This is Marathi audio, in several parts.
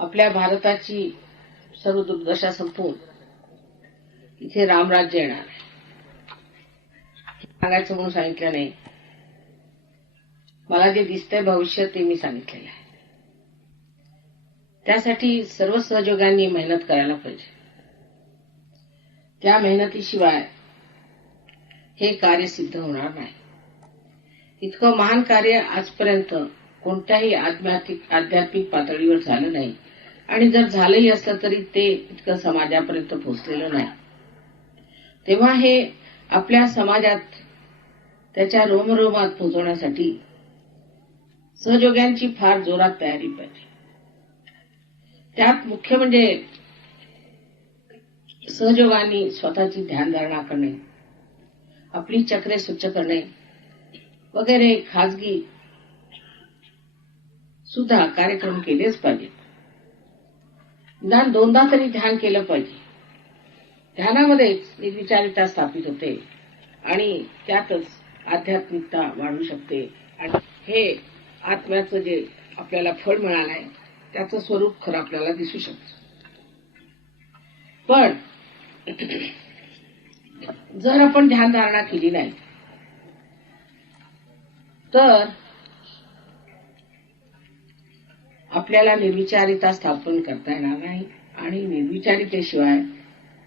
आपल्या भारताची सर्व दुर्दशा संपून इथे रामराज्य येणार सांगायचं म्हणून सांगितलं नाही. मला जे दिसतंय भविष्य ते मी सांगितलेलं आहे. त्यासाठी सर्व सहयोगांनी मेहनत करायला पाहिजे. त्या मेहनतीशिवाय हे कार्य सिद्ध होणार नाही. इतकं महान कार्य आजपर्यंत कोणत्याही आध्यात्मिक आध्यात्मिक पातळीवर झालं नाही. आणि जर झालंही असलं तरी ते इतकं समाजापर्यंत पोहोचलेलं नाही. तेव्हा हे आपल्या समाजात त्याच्या रोमरोमात पोहोचवण्यासाठी सहयोग्यांची फार जोरात तयारी पाहिजे. त्यात मुख्य म्हणजे सहयोगांनी स्वतःची ध्यानधारणा करणे आपली चक्रे स्वच्छ करणे वगैरे खाजगी सुद्धा कार्यक्रम केलेच पाहिजेत निदान दोनदा तरी ध्यान केलं पाहिजे. ध्यानामध्येच निर्विचारिता स्थापित होते आणि त्यातच आध्यात्मिकता वाढू शकते. आणि हे आत्म्याचं जे आपल्याला फळ मिळालं आहे त्याचं स्वरूप खरं आपल्याला दिसू शकतं. पण जर आपण ध्यानधारणा केली नाही तर आपल्याला निर्विचारिता स्थापन करता येणार नाही आणि निर्विचारितेशिवाय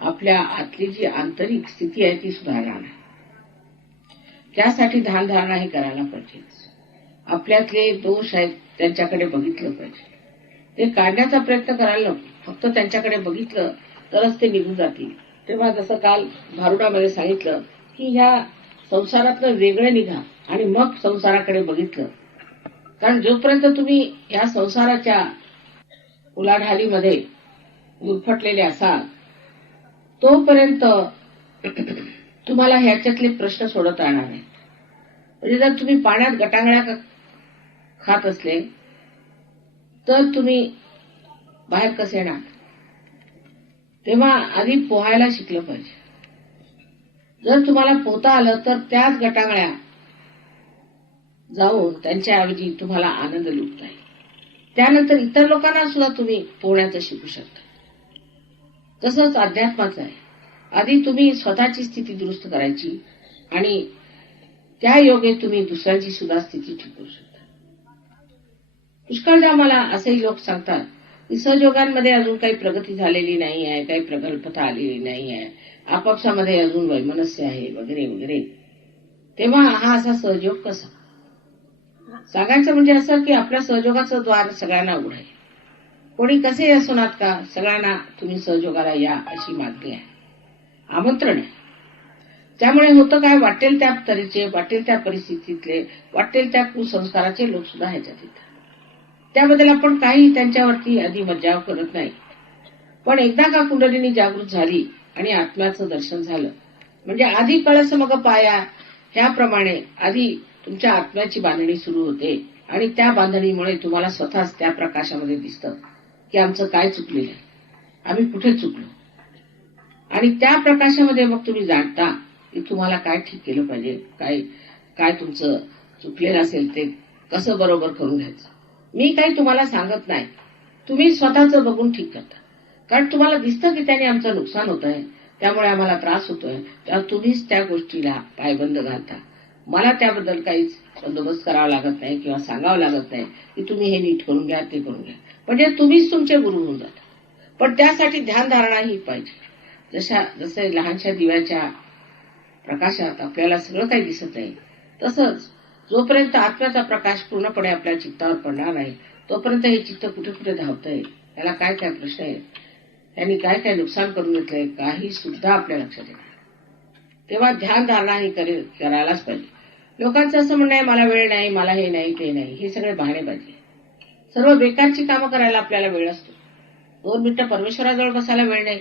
आपल्या आतली जी आंतरिक स्थिती आहे ती सुधारणार नाही. त्यासाठी ध्यानधारणा हे करायला पाहिजे. आपल्यातले दोष आहेत त्यांच्याकडे बघितलं पाहिजे. ते काढण्याचा प्रयत्न करायला नको. फक्त त्यांच्याकडे बघितलं तरच ते निघून जातील. तेव्हा जसं काल भारुडामध्ये सांगितलं की ह्या संसारातलं वेगळं निघा आणि मग संसाराकडे बघितलं कारण जोपर्यंत तुम्ही या संसाराच्या उलाढालीमध्ये गुरफटलेले असाल तोपर्यंत तुम्हाला ह्याच्यातले प्रश्न सोडत राहणार नाही. म्हणजे जर तुम्ही पाण्यात गटांगळ्या खात असले तर तुम्ही बाहेर कसे येणार? तेव्हा आधी पोहायला शिकलं पाहिजे. जर तुम्हाला पोहता आलं तर त्याच गटांगळ्या जाऊन त्यांच्याऐवजी तुम्हाला आनंद लुटता येईल. त्यानंतर इतर लोकांना सुद्धा तुम्ही पोहण्याचं शिकू शकता. तसंच अध्यात्माचं आहे. आधी तुम्ही स्वतःची स्थिती दुरुस्त करायची आणि त्या योगे तुम्ही दुसऱ्यांची सुद्धा स्थिती ठिकवू शकता. पुष्कळदा मला असेही लोक सांगतात की सहयोगांमध्ये अजून काही प्रगती झालेली नाही आहे काही प्रगल्भता आलेली नाही आहे. आपापसामध्ये अजून वैमनस्य आहे वगैरे वगैरे. तेव्हा हा असा सहयोग कसा? सांगायचं म्हणजे असं की आपल्या सहयोगाचं द्वार सगळ्यांना उघड आहे. कोणी कसे असणार का सगळ्यांना तुम्ही सहयोगाला या अशी मागणी आहे. आमंत्रण आहे. त्यामुळे होतं काय वाटेल त्या तऱ्हेचे वाटेल त्या परिस्थितीतले वाटेल त्या कुसंस्काराचे लोक सुद्धा ह्याच्यात येतात. त्याबद्दल आपण काही त्यांच्यावरती आधी मज्जाव करत नाही. पण एकदा का कुंडलीनी जागृत झाली आणि आत्म्याचं दर्शन झालं म्हणजे आधी कळस मग पाया ह्याप्रमाणे आधी तुमच्या आत्म्याची बांधणी सुरू होते. आणि त्या बांधणीमुळे तुम्हाला स्वतःच त्या प्रकाशामध्ये दिसतं की आमचं काय चुकलेलं आहे. आम्ही कुठे चुकलो? आणि त्या प्रकाशामध्ये मग तुम्ही जाणता की तुम्हाला काय ठीक केलं पाहिजे काय काय तुमचं चुकलेलं असेल ते कसं बरोबर करून घ्यायचं? मी काही तुम्हाला सांगत नाही. तुम्ही स्वतःच बघून ठीक करता. कारण तुम्हाला दिसतं की त्याने आमचं नुकसान होत आहे त्यामुळे आम्हाला त्रास होतोय. तेव्हा तुम्हीच त्या गोष्टीला पायबंद घालता. मला त्याबद्दल काहीच बंदोबस्त करावा लागत नाही किंवा सांगावं लागत नाही. की तुम्ही हे नीट करून घ्या ते करून घ्या. म्हणजे तुम्हीच तुमचे गुरु होऊन जाता. पण त्यासाठी ध्यानधारणा ही पाहिजे. जशा जसे लहानशा दिव्याच्या प्रकाशात आपल्याला सगळं काही दिसत नाही तसंच जोपर्यंत आत्म्याचा प्रकाश पूर्णपणे आपल्या चित्तावर पडणार नाही तोपर्यंत हे चित्त कुठे कुठे धावतंय? त्याला काय काय प्रश्न आहेत? त्यांनी काय काय नुकसान करून घेतलंय? काही सुद्धा आपल्या लक्षात येणार तेव्हा ध्यान धारणा ही करायलाच पाहिजे. लोकांचं असं म्हणणं आहे मला वेळ नाही मला हे नाही ते नाही. हे सगळे बहाणे पाहिजे सर्व बेकारची कामं करायला आपल्याला वेळ असतो. दोन मिनिटं परमेश्वराजवळ बसायला वेळ नाही.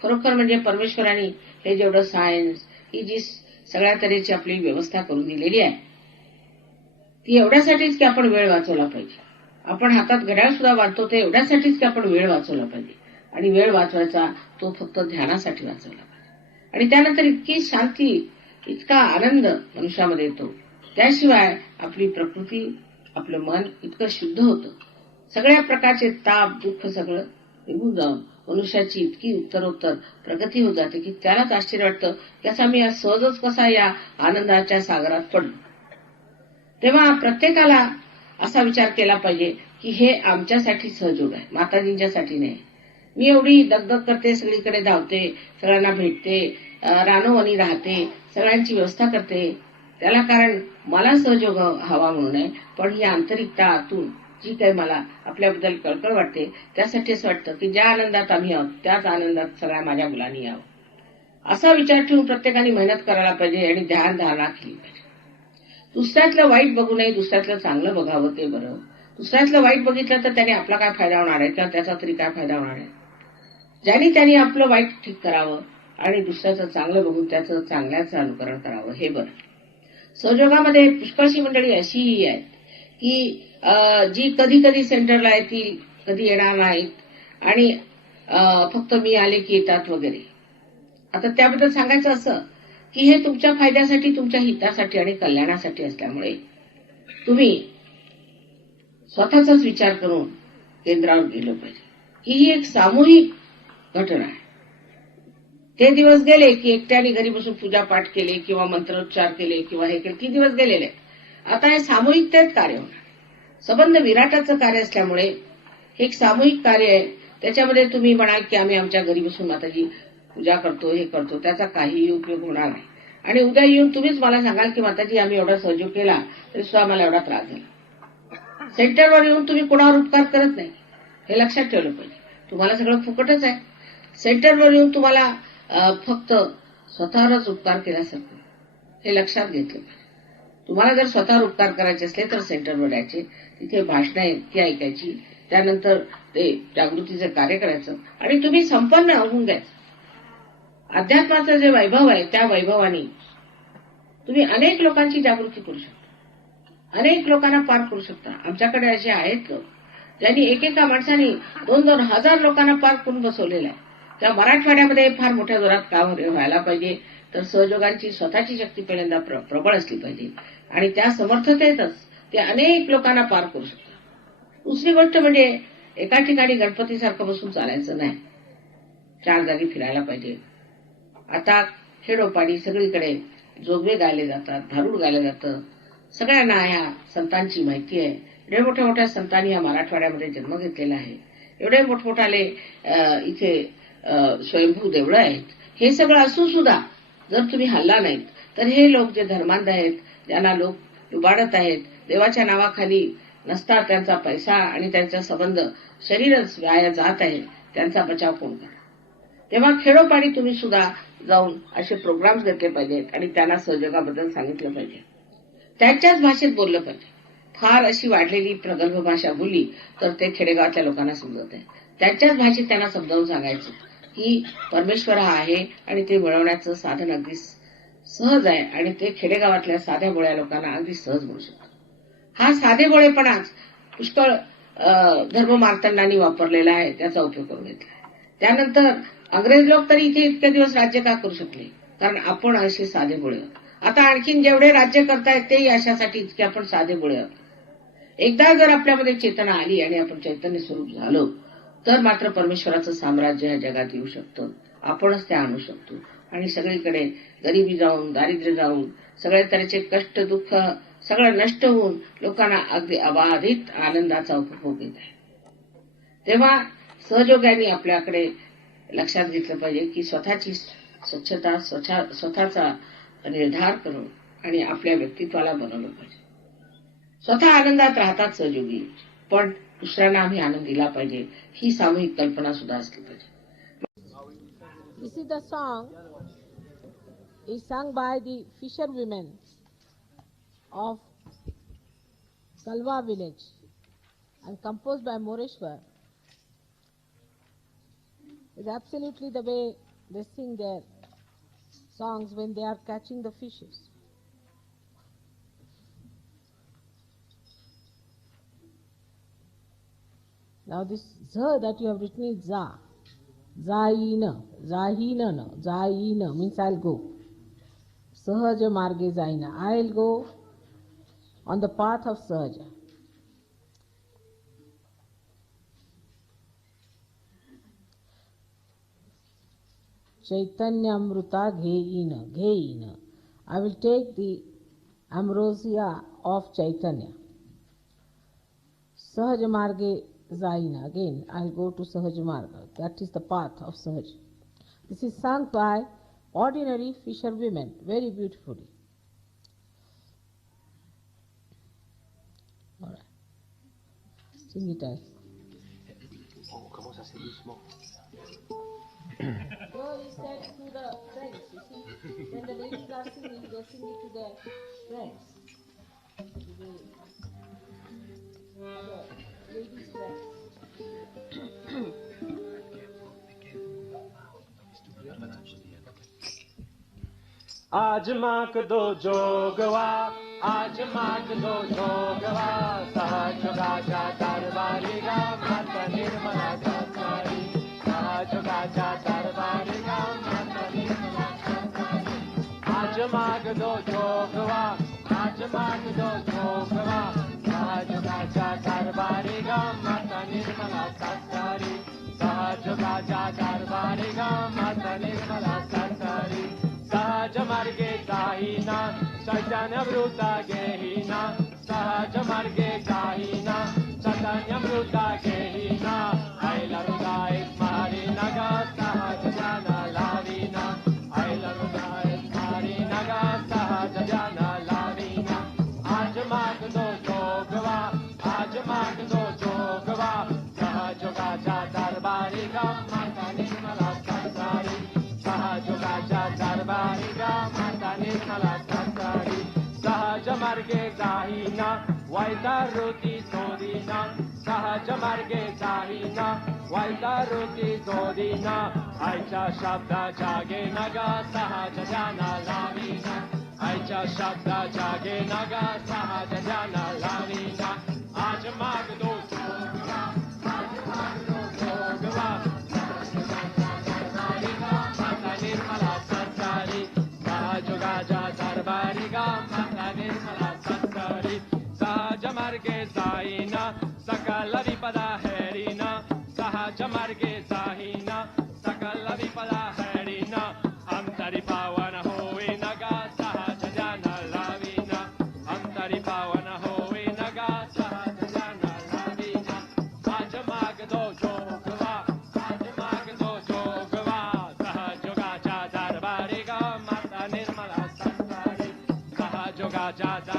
खरोखर म्हणजे परमेश्वराने हे जेवढं सायन्स ही जी सगळ्या तऱ्हेची आपली व्यवस्था करून दिलेली आहे ती एवढ्यासाठीच की आपण वेळ वाचवला पाहिजे. आपण हातात घड्याळ सुद्धा वाचतो ते एवढ्यासाठीच की आपण वेळ वाचवला पाहिजे. आणि वेळ वाचवायचा तो फक्त ध्यानासाठी वाचवला पाहिजे. आणि त्यानंतर इतकी शांती इतका आनंद मनुष्यामध्ये येतो. त्याशिवाय आपली प्रकृती आपलं मन इतकं शुद्ध होतं. सगळ्या प्रकारचे ताप दुःख सगळं निघून जाऊन मनुष्याची इतकी उत्तरोत्तर प्रगती होत जाते की त्यालाच आश्चर्य वाटतं त्याचा मी आज सहजच कसा या आनंदाच्या सागरात पडलो. तेव्हा प्रत्येकाला असा विचार केला पाहिजे की हे आमच्यासाठी सहयोग आहे माताजींच्यासाठी नाही. मी एवढी दगदग करते सगळीकडे धावते सगळ्यांना भेटते रानोवनी राहते सगळ्यांची व्यवस्था करते. त्याला कारण मला सहयोग हवा म्हणून आहे पण ही आंतरिकता आतून जी काही मला आपल्याबद्दल कळकळ वाटते त्यासाठी असं वाटतं की ज्या आनंदात आम्ही आहोत त्याच आनंदात सगळ्या माझ्या मुलांनी यावं. असा विचार ठेवून प्रत्येकाने मेहनत करायला पाहिजे आणि ध्यान धारणा केली पाहिजे. दुसऱ्यातलं वाईट बघू नये दुसऱ्यातलं चांगलं बघावं ते बरं. दुसऱ्यातलं वाईट बघितलं तर त्याने आपला काय फायदा होणार आहे किंवा त्याचा तरी काय फायदा होणार आहे? ज्यांनी त्यांनी आपलं वाईट ठीक करावं आणि दुसऱ्याचं चांगलं बघून त्याचं चांगल्याचं अनुकरण करावं. हे बरं. सहजोगामध्ये पुष्कळशी मंडळी अशीही आहेत की जी कधी कधी सेंटरला येतील कधी येणार नाहीत आणि फक्त मी आले की येतात वगैरे. आता त्याबद्दल सांगायचं असं की हे तुमच्या फायद्यासाठी तुमच्या हितासाठी आणि कल्याणासाठी असल्यामुळे तुम्ही स्वतःचाच विचार करून केंद्रावर गेलं पाहिजे. ही एक सामूहिक घटना आहे. ते दिवस गेले की एकट्याने घरी बसून पूजा पाठ केले किंवा मंत्रोच्चार केले किंवा हे केले ती दिवस गेलेले. आहेत. आता हे सामूहिकतेत कार्य होणार. संबंध विराटाचं कार्य असल्यामुळे हे एक सामूहिक कार्य आहे. त्याच्यामध्ये तुम्ही म्हणाल की आम्ही आमच्या घरी बसून माताजी पूजा करतो हे करतो त्याचा काहीही उपयोग होणार नाही. आणि उद्या येऊन तुम्हीच मला सांगाल की माताजी आम्ही एवढा सहयोग केला तरी सुद्धा आम्हाला एवढा त्रास झाला. सेंटरवर येऊन तुम्ही कोणावर उपकार करत नाही हे लक्षात ठेवलं पाहिजे. तुम्हाला सगळं फुकटच आहे. सेंटरवर येऊन तुम्हाला फक्त स्वतःवरच उपकार केल्यासारखं. हे लक्षात घेतलं तुम्हाला जर स्वतःवर उपकार करायचे असले तर सेंटरवर यायचे तिथे भाषणं आहेत ती ऐकायची त्यानंतर ते जागृतीचं कार्य करायचं आणि तुम्ही संपन्न होऊन द्यायचं अध्यात्माचं जे वैभव आहे त्या वैभवाने तुम्ही अनेक लोकांची जागृती करू शकता. अनेक लोकांना पार करू शकता. आमच्याकडे असे आहेत लोक. ज्यांनी एकेका माणसाने दोन दोन हजार लोकांना पार करून बसवलेला आहे. त्या मराठवाड्यामध्ये फार मोठ्या जोरात काम व्हायला पाहिजे. तर सहयोगांची स्वतःची शक्ती पहिल्यांदा प्र- प्रबळ असली पाहिजे. आणि त्या समर्थतेतच ते अनेक लोकांना पार करू शकतात. दुसरी गोष्ट म्हणजे एका ठिकाणी गणपतीसारखं बसून चालायचं नाही. चार जागी फिरायला पाहिजे. आता खेडोपाडी सगळीकडे जोगवे गायले जातात भारूड गायलं जातं. सगळ्यांना ह्या संतांची माहिती आहे. एवढ्या मोठ्या मोठ्या संतांनी या मराठवाड्यामध्ये जन्म घेतलेला आहे. एवढे मोठमोठाले इथे स्वयंभू देवळं आहेत हे सगळं असून सुद्धा जर तुम्ही हल्ला नाहीत तर हे लोक जे धर्मांध आहेत ज्यांना लोक लुबाडत आहेत देवाच्या नावाखाली नसता त्यांचा पैसा आणि त्यांचा संबंध शरीरच व्याया जात आहे त्यांचा बचाव कोण करा तेव्हा खेडोपाडी तुम्ही सुद्धा जाऊन असे प्रोग्राम्स घेतले पाहिजेत आणि त्यांना सहयोगाबद्दल सांगितलं पाहिजे. त्यांच्याच भाषेत बोललं पाहिजे. फार अशी वाढलेली प्रगल्भ भाषा बोलली तर ते खेडेगावातल्या लोकांना समजत आहे त्यांच्याच भाषेत त्यांना समजावून सांगायचं. की परमेश्वर हा आहे आणि ते मिळवण्याचं साधन अगदी सहज आहे आणि ते खेडेगावातल्या साध्या बोळ्या लोकांना अगदी सहज मिळू शकतात हा साधे साधेबोळेपणाच पुष्कळ अं, धर्ममार्तंडांनी वापरलेला आहे त्याचा उपयोग करून घेतला त्यानंतर अंग्रेज लोक तरी इथे इतके दिवस राज्य का करू शकले? कारण आपण असे साधेबोळे आहोत. आता आणखीन जेवढे राज्य करतायत तेही अशासाठी इतके आपण साधेबोळे आहोत. एकदा जर आपल्यामध्ये चेतना आली आणि आपण चैतन्य स्वरूप झालो तर मात्र परमेश्वराचं साम्राज्य या जगात येऊ शकतं. आपणच ते आणू शकतो. आणि सगळीकडे गरिबी जाऊन दारिद्र्य जाऊन सगळ्या तऱ्हेचे कष्ट दुःख सगळं नष्ट होऊन लोकांना अगदी अबाधित आनंदाचा उपभोग येत आहे. तेव्हा सहयोगाने आपल्याकडे लक्षात घेतलं पाहिजे की स्वतःची स्वच्छता स्वतःचा निर्धार करून आणि आपल्या व्यक्तित्वाला बनवलं पाहिजे. स्वतः आनंदात राहतात सहयोगी. पण दुसऱ्यांना आम्ही आनंद दिला पाहिजे ही सामूहिक कल्पना सुद्धा असली पाहिजे This is the song is sung by the fisher women of Kalwa village and composed by Moreshwar. It's absolutely the way they sing their songs when they are catching the fishes. Now this za that you have written is za. Zaina, Zahinana, Zaina means I'll go. Sahaja Marge Zaina, I'll go on the path of Sahaja. Chaitanya Amruta Gheina, Gheina. I will take the ambrosia of Chaitanya. Sahaja Marge Zaina. Again, I'll go to Sahaj Marga. That is the path of Sahaj. This is sung by ordinary fisherwomen very beautifully. All right. Sing it as. Oh, ¿cómo se hace mismo? so he said to the friends, you see, when the ladies are singing, they sing it to their friends. The, so, ladies' friends. आज माक दो जोगवा आज माक दो जोगवा सहजुगाच्या दरबारी गा माता निर्मला साकारी सहजुगाच्या दरबारी गा माता निर्मला साकारी आज माग दो जोगवा आज माग दो जोगवा सहजुगाच्या दरबारी गा माता निर्मला साकारी सहजुगाच्या दरबारी गा माता निर्मला सहज मार्गे जाईना ना गेहिना सहज मार्गे ವಾಲ್ತಾರೋತಿ ಸೋದಿನ ಸಹಜ ಮಾರ್ಗೆ ಸಾಹಿನ ವಾಲ್ತಾರೋತಿ ಸೋದಿನ ಐಚ ಶಬ್ದ ಜಾಗೆ ನಗ ಸಹಜ ಧ್ಯಾನ ಲಾವಿನ ಐಚ ಶಬ್ದ ಜಾಗೆ ನಗ ಸಹಜ ಧ್ಯಾನ ಲಾವಿನ ಆಜ ಮಾ ya, ya.